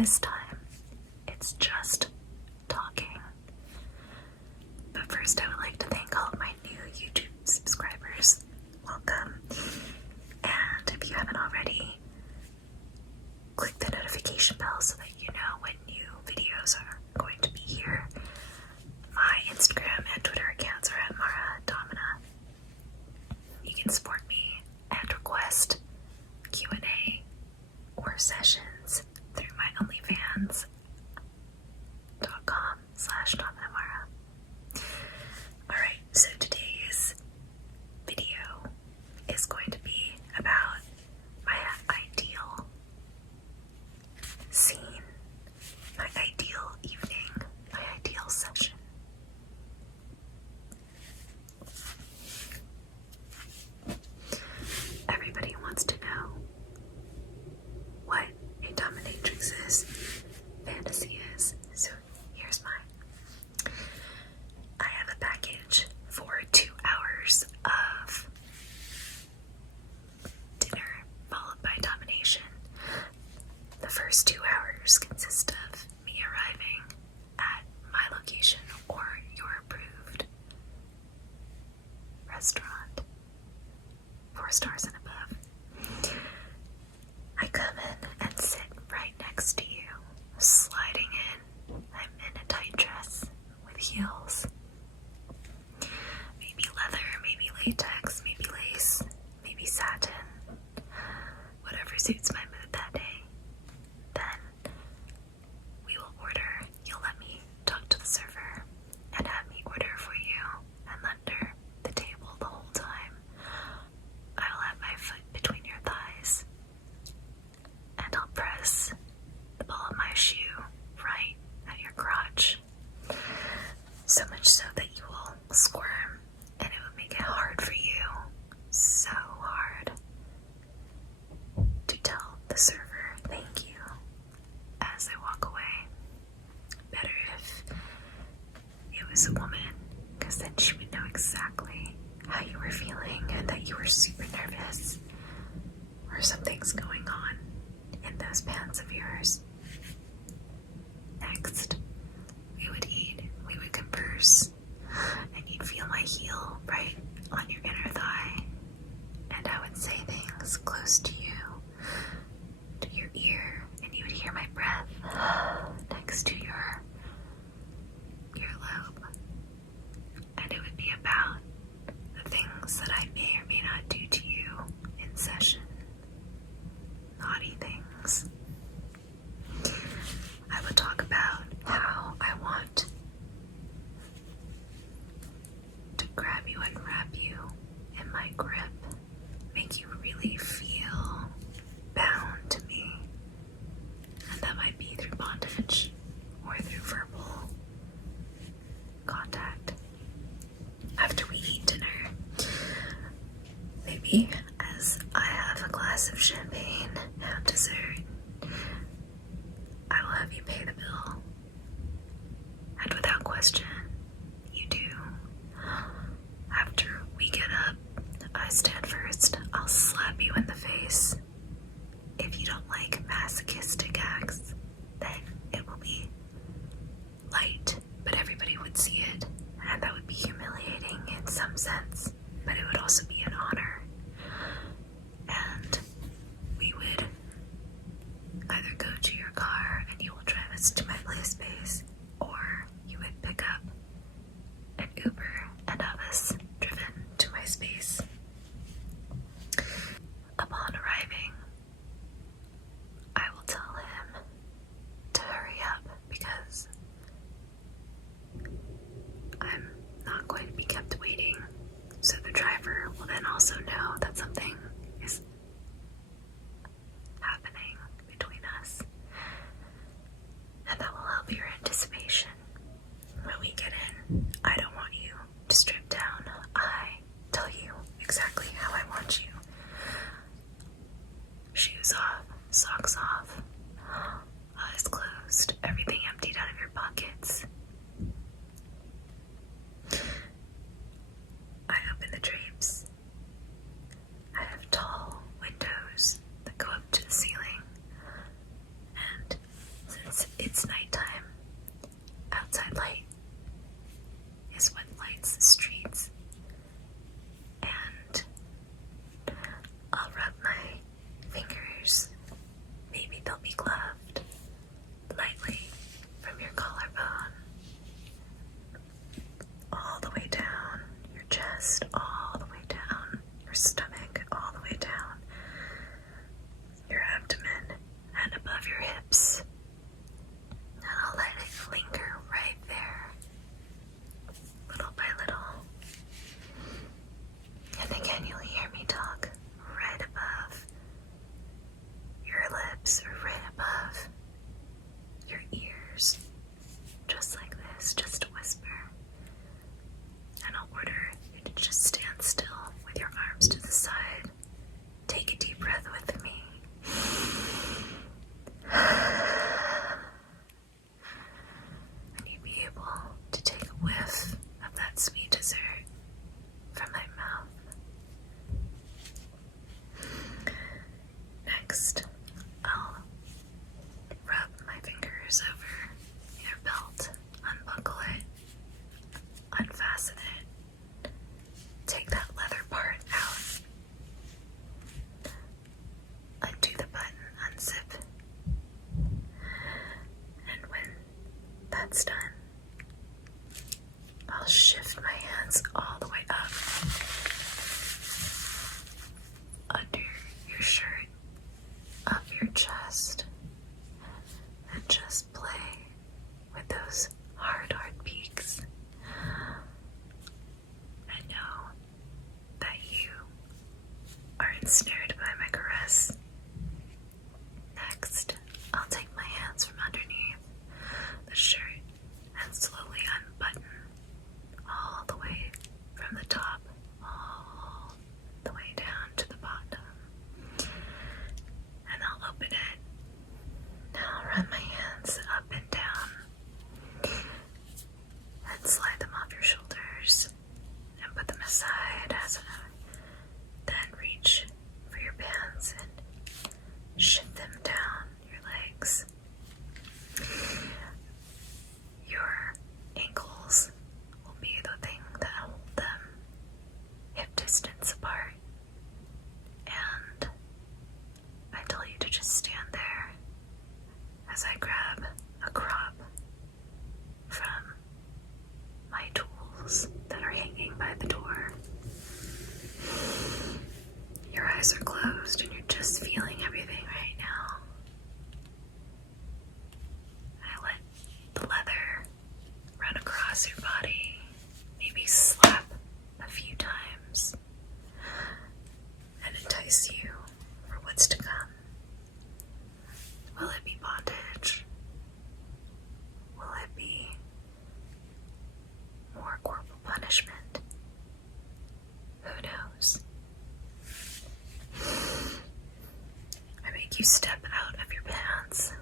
This time, it's just talking. But first, I would like to thank all of my new YouTube subscribers. Welcome. And if you haven't already, click the notification bell so that you know when new videos are going to be here. My Instagram and Twitter accounts are at Mara Domina. You can support me and request Q&A or sessions through my OnlyFans.com/DominaMara. Alright, so today's video is going to be about my ideal scene, my ideal evening, my ideal session. Everybody wants to know what a dominatrix's fantasy is, so here's mine. I have a package for 2 hours of dinner followed by domination. The first 2 hours consist of me arriving at my location or your approved restaurant, 4 stars and above. I come in and sit right next to you, sliding in. I'm in a tight dress with heels. Maybe leather, maybe latex, maybe lace, maybe satin. Whatever suits my mood that day. Then we will order. You'll let me talk to the server and have me order for you. And under the table the whole time, I'll have my foot between your thighs. And I'll press the ball of my shoe right at your crotch. So much so that you will squirm, and it would make it hard for you, so hard, to tell the server thank you as I walk away. Better if it was a woman, because then she would know exactly how you were feeling and that you were super nervous or something's going on in those pants of yours. Next, we would eat, we would converse, and you'd feel my heel right on your inner thigh, and I would say things close to you, to your ear, and you would hear my breath next to your earlobe, and it would be about the things that I may or may not do to you in session. Naughty things. I would talk about how I want to grab you and wrap you in my grip, make you really feel bound to me. And that might be through bondage or through verbal contact. After we eat dinner, maybe as I have a glass of champagne and dessert, I will have you pay the bill. And without question, you do. After we get up, I stand first. I'll slap you in the face. If you don't like masochistic acts, then it will be light, but everybody would see it, and that would be humiliating in some sense, but it would also be an honor. And we would either go to your car and you will drive us to my play space, or you would pick up an Uber and have us driven to my space. Upon arriving, I will tell him to hurry up because I'm not going to be kept waiting, so the driver will then also know that something is happening between us, and that will help your anticipation. When we get in, I don't want you to strip down. I tell you exactly how I want you. Shoes off, socks off, eyes closed, everything emptied out of your pockets. I open the drapes. against the streets. And I'll rub my fingers, maybe they'll be gloved, lightly from your collarbone, all the way down your chest, all the way down your stomach, all the way down your abdomen and above your hips. And I'll let it linger right there, little by little. And again, you'll hear me talk right above your lips or right above your ears, just like this, just a whisper. And I'll order you to just stand still with your arms to the side. Take a deep breath with me. And you'd be able to take a whiff of that sweet dessert from my mouth. Next, I'll rub my fingers over your belt, unbuckle it, unfasten it, take that leather part out, undo the button, unzip, and when that's done, I'll shift my hands all the way up under your shirt, up your chest, and just play with those hard peaks. I know that you are ensnared by my caress. Next, I'll take my hands from underneath the shirt and slowly unbutton all the way from the top, all the way down to the bottom. And I'll open it. Now I'll run my hands up and down and slide them off your shoulders and put them aside as I then reach for your pants and shift them down your legs. Your ankles will be the thing that hold them hip distance apart. And I tell you to just stand there as I grab a crop from my tools that are hanging by the door. Your eyes are closed and you're just feeling everything right now. I let the leather run across your body, maybe slap a few times, and entice you for what's to come. Will it be bondage? Will it be more corporal punishment? Who knows? I make you step out of your pants,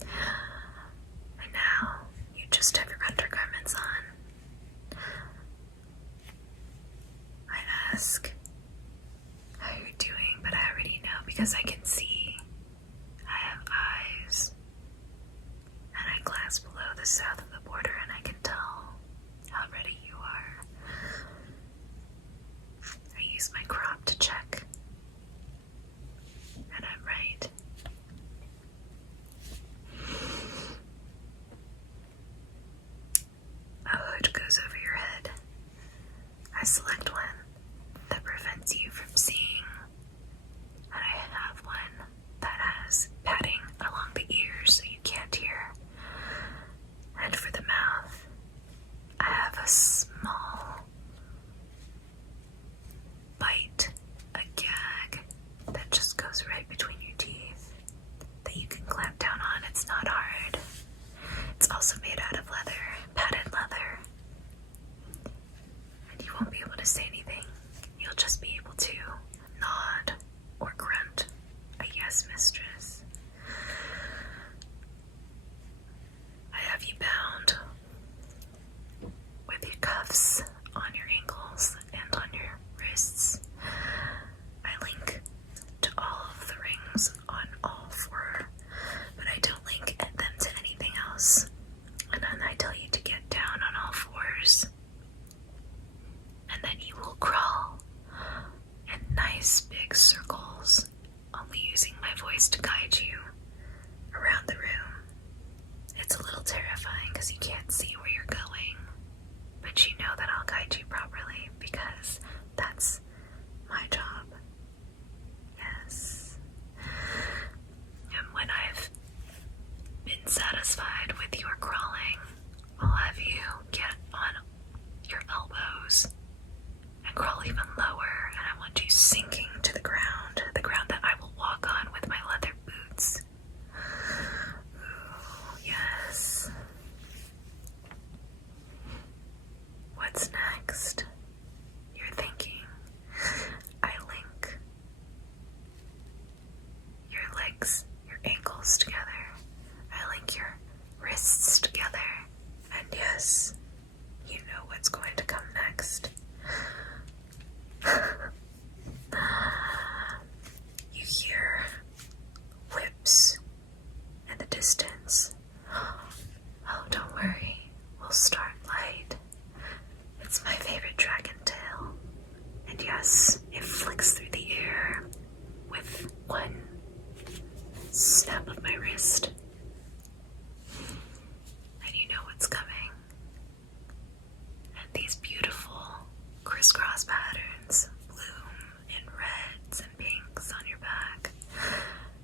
and now you just have your undergarments on. I ask how you're doing, but I already know because I can see. I have eyes, and I glance below the south of the border, and I can tell how ready you are. I use my crop to check, and I'm right. A hood goes over your head. I select one that prevents you from seeing, and I have one that has padding along the ears so you can't hear. And for the mouth, I have a small bite, a gag that just goes right between your teeth that you can clamp down on. It's not hard. It's also made out of leather, padded leather. And you won't be able to say anything. You'll just be able to nod or grunt a yes, mistress. I have you bound with your cuffs on your ankles and on your wrists. I link to all of the rings on all four, but I don't link them to anything else. And then I tell you to get down on all fours. you will crawl in nice big circles, only using my voice to guide you around the room. It's a little terrifying because you can't see where you're going, but you know that I'll guide you properly because that's my job. Yes. And when I've been satisfied with your crawling, I'll have you get on your elbows and crawl even lower, and I want you sinking to the ground that I will walk on with my leather boots. Ooh, yes. What's next? You're thinking, I link your legs, your ankles together. I link your wrists together. And yes, you know what's going to come next. You hear whips in the distance. Oh, don't worry. We'll start light. It's my favorite dragon tail. And yes, it flicks through the air with one snap of my wrist. And you know what's coming. And these beautiful crisscross patterns bloom in reds and pinks on your back.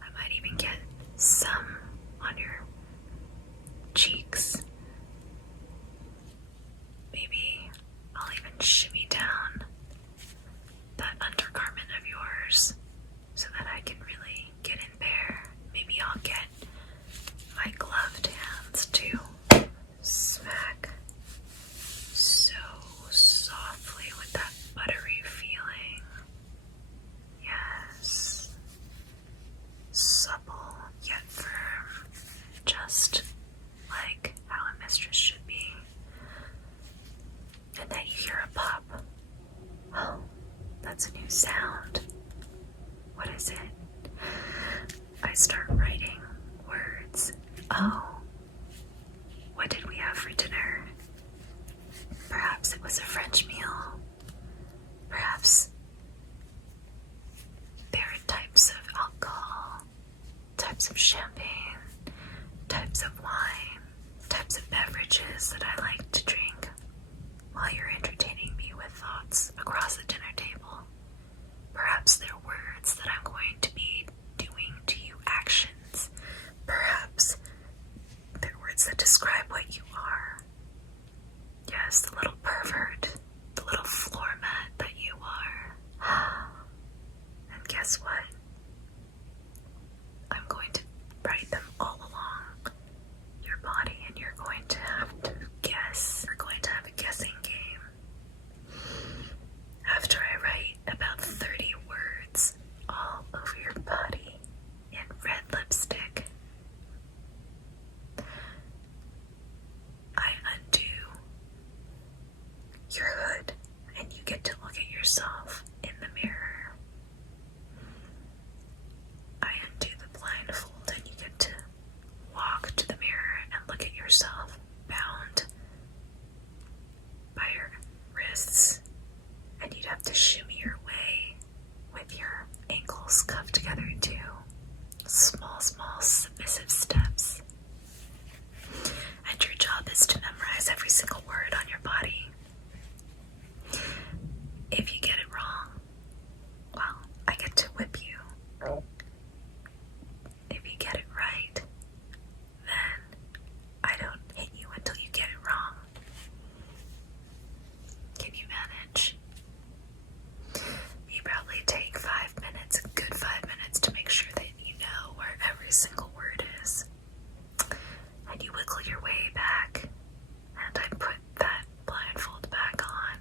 I might even get some on your cheeks. Maybe I'll even shimmy down that undergarment of yours so that I can really get in there. Maybe I'll get my gloved hands to smack so softly with that buttery feeling. Yes. Supple yet firm, just like how a mistress should be. And then you hear a pop. Oh, that's a new sound. What is it? I start writing words. Oh, what did we have for dinner? Perhaps it was a French meal. Perhaps there are types of alcohol, types of champagne, types of wine, types of beverages that I like to drink while you're entertaining me with thoughts across the dinner table. Perhaps they're words that I'm going to be doing to you, actions. Perhaps they're words that describe what you are. Yes, the little pervert, the little floor mat that you are. And guess what? I'm going to write them all along your body, and you're going to have to guess. We're going to have a guessing game. After I write about 30 words all over your body in red lipstick, I undo your hood and you get to look at yourself in the mirror. I undo the blindfold and you get to walk to the mirror and look at yourself bound by your wrists, and you'd have to shimmy your way with your ankles cuffed together too. Small submissive steps. And your job is to memorize every single word on your body. If you get it wrong, well, I get to whip you. If you get it right, then I don't hit you until you get it wrong. Can you manage? You probably take 5 minutes, a good 5 minutes, to make sure that you know where every single word is. And you wiggle your way back, and I put that blindfold back on.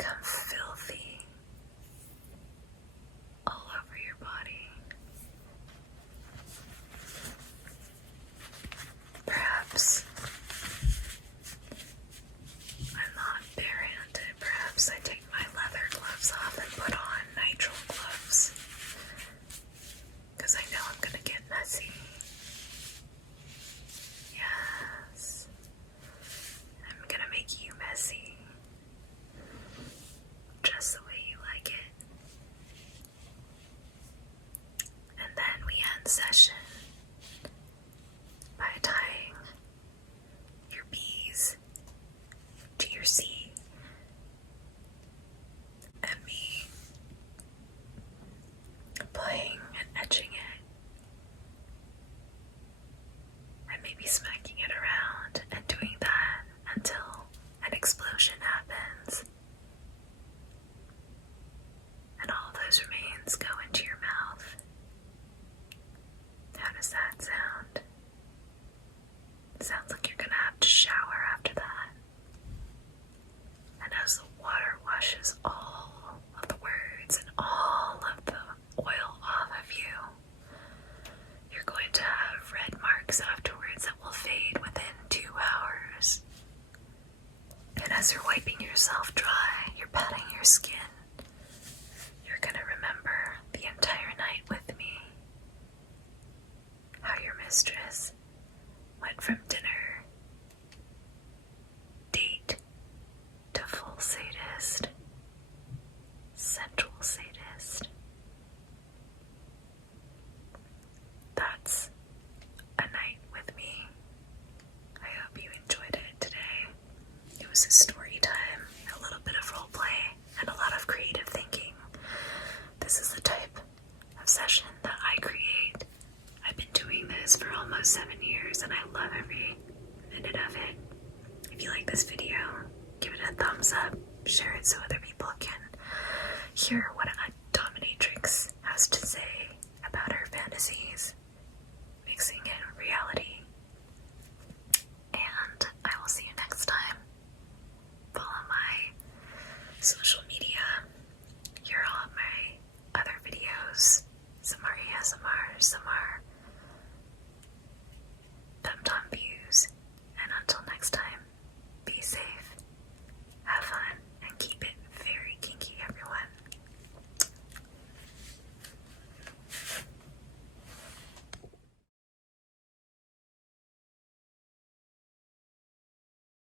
become filthy all over your body. Perhaps I'm not barehanded. Perhaps I take my leather gloves off and put on nitrile gloves. Because I know I'm gonna get messy. Yes. I'm gonna make you messy. Just the way you like it. And then we end session by tying your B's to your C and me playing and etching it and maybe smacking it around and doing that until an explosion happens and all those remains go into your mouth. How does that sound? Sounds like you're gonna have to shower after that. And as the water washes all of the words and all of the oil off of you, you're going to have red marks afterwards that will fade within 2 hours. And as you're wiping yourself dry, you're patting your skin, you're gonna remember the entire night with me. How your mistress went from dinner, date, to full sadist, sensual sadist. That's a night with me. I hope you enjoyed it today. It was a story time, a little bit of role play, and a lot of creative thinking. This is the type of session that I create. I've been doing this for almost 7 years and I love every minute of it. If you like this video, give it a thumbs up, share it so other people can hear what a dominatrix has to say about her fantasies, mixing in reality. And I will see you next time. Follow my social